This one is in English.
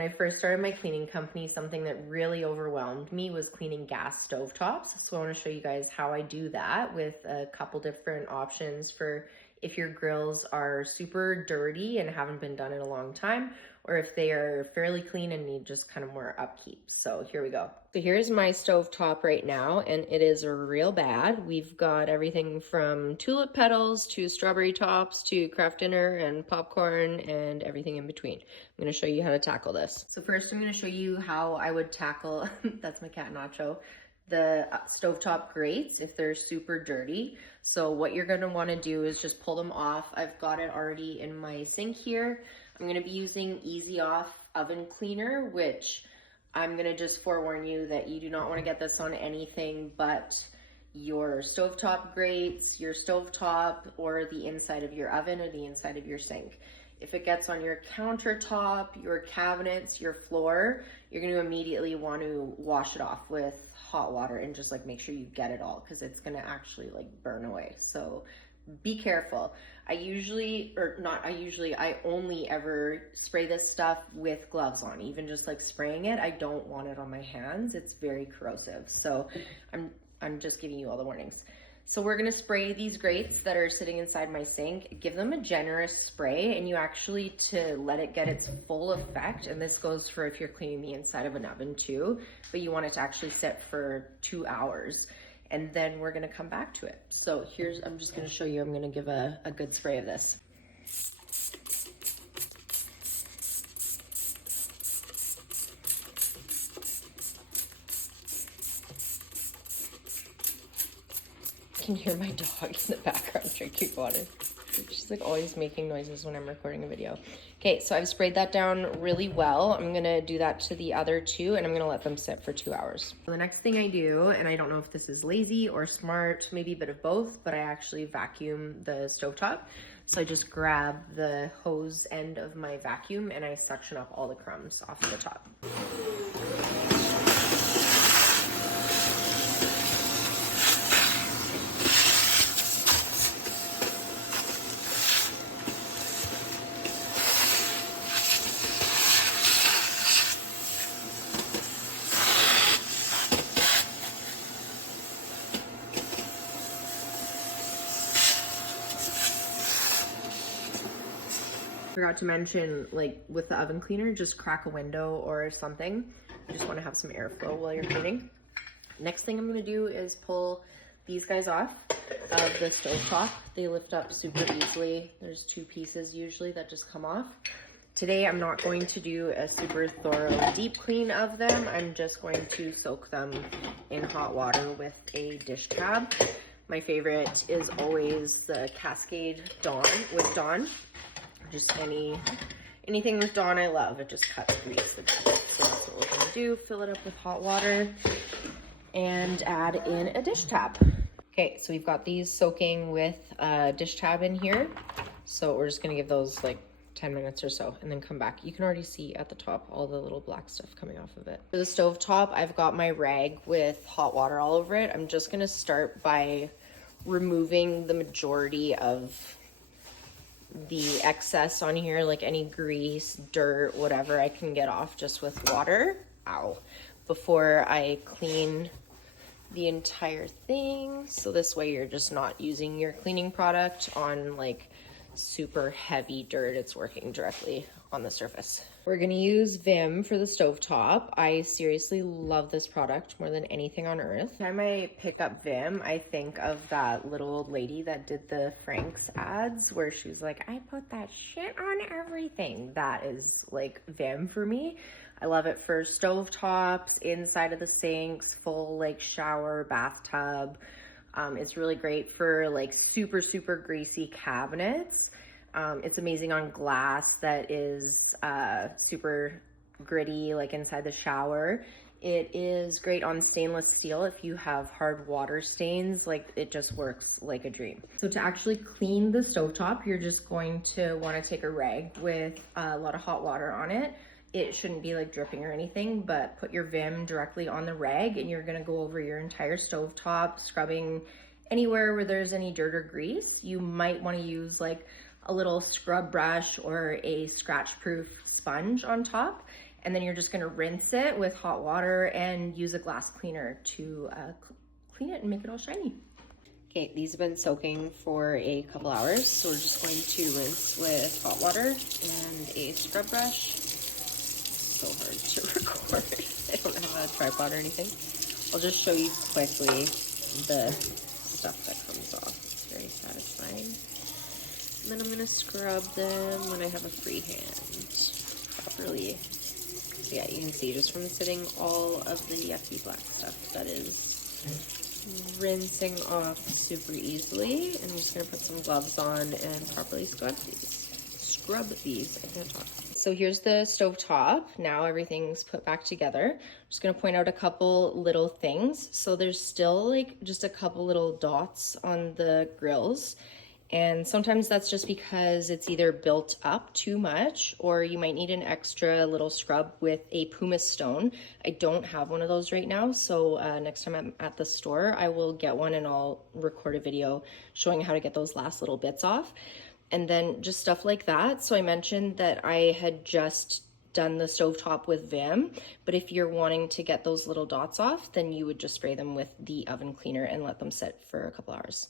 When I first started my cleaning company, something that really overwhelmed me was cleaning gas stovetops. So I want to show you guys how I do that with a couple different options for if your grills are super dirty and haven't been done in a long time, or if they are fairly clean and need just kind of more upkeep. So here we go. So here's my stovetop right now, and it is real bad. We've got everything from tulip petals to strawberry tops to craft dinner and popcorn and everything in between. I'm going to show you how to tackle this. So first I'm going to show you how I would tackle, that's my cat Nacho, the stovetop grates if they're super dirty. So what you're going to want to do is just pull them off. I've got it already in my sink here. I'm going to be using Easy Off oven cleaner, which I'm going to just forewarn you that you do not want to get this on anything but your stovetop grates, your stovetop, or the inside of your oven or the inside of your sink. If it gets on your countertop, your cabinets, your floor, you're going to immediately want to wash it off with hot water and just like make sure you get it all, because it's going to actually like burn away. So be careful. I only ever spray this stuff with gloves on. Even just like spraying it, I don't want it on my hands. It's very corrosive. So I'm just giving you all the warnings. So we're gonna spray these grates that are sitting inside my sink. Give them a generous spray, and you actually, to let it get its full effect, and this goes for if you're cleaning the inside of an oven too, but you want it to actually sit for 2 hours. And then we're gonna come back to it. So I'm just gonna show you, I'm gonna give a good spray of this. I can hear my dog in the background drinking water. She's like always making noises when I'm recording a video. Okay, so I've sprayed that down really well. I'm gonna do that to the other two, and I'm gonna let them sit for 2 hours. So the next thing I do, and I don't know if this is lazy or smart, maybe a bit of both, but I actually vacuum the stovetop. So I just grab the hose end of my vacuum and I suction up all the crumbs off of the top. Forgot to mention, like with the oven cleaner, just crack a window or something. You just want to have some airflow while you're cleaning. Next thing I'm going to do is pull these guys off of the stovetop. They lift up super easily. There's 2 pieces usually that just come off. Today I'm not going to do a super thorough deep clean of them. I'm just going to soak them in hot water with a dish tab. My favorite is always the Cascade Dawn with Dawn. Just anything with Dawn I love. It just cuts grease the best. So that's what we're gonna do. Fill it up with hot water and add in a dish tab. Okay, so we've got these soaking with a dish tab in here. So we're just gonna give those like 10 minutes or so and then come back. You can already see at the top all the little black stuff coming off of it. For the stovetop, I've got my rag with hot water all over it. I'm just gonna start by removing the majority of the excess on here, like any grease, dirt, whatever I can get off just with water. Ow. Before I clean the entire thing. So this way you're just not using your cleaning product on like super heavy dirt. It's working directly on the surface. We're gonna use Vim for the stovetop. I seriously love this product more than anything on earth. Every time I pick up Vim, I think of that little old lady that did the Frank's ads where she was like, I put that shit on everything. That is like Vim for me. I love it for stovetops, inside of the sinks, full like shower, bathtub. It's really great for like super greasy cabinets. It's amazing on glass that is super gritty, like inside the shower. It is great on stainless steel if you have hard water stains. Like, it just works like a dream. So to actually clean the stovetop, you're just going to want to take a rag with a lot of hot water on it. It shouldn't be like dripping or anything, but put your Vim directly on the rag and you're gonna go over your entire stovetop, scrubbing anywhere where there's any dirt or grease. You might want to use like a little scrub brush or a scratch proof sponge on top, And then you're just gonna rinse it with hot water and use a glass cleaner to clean it and make it all shiny. Okay, these have been soaking for a couple hours, so we're just going to rinse with hot water and a scrub brush. So hard to record. I don't have a tripod or anything. I'll just show you quickly the stuff that comes off. It's very satisfying. And then I'm gonna scrub them when I have a free hand properly. So yeah, you can see just from sitting all of the yucky black stuff that is rinsing off super easily. And I'm just gonna put some gloves on and properly scrub these. I can't talk. So here's the stovetop. Now everything's put back together. I'm just gonna point out a couple little things. So there's still like just a couple little dots on the grills. And sometimes that's just because it's either built up too much, or you might need an extra little scrub with a pumice stone. I don't have one of those right now, so next time I'm at the store, I will get one and I'll record a video showing how to get those last little bits off. And then just stuff like that. So I mentioned that I had just done the stovetop with Vim, but if you're wanting to get those little dots off, then you would just spray them with the oven cleaner and let them sit for a couple hours.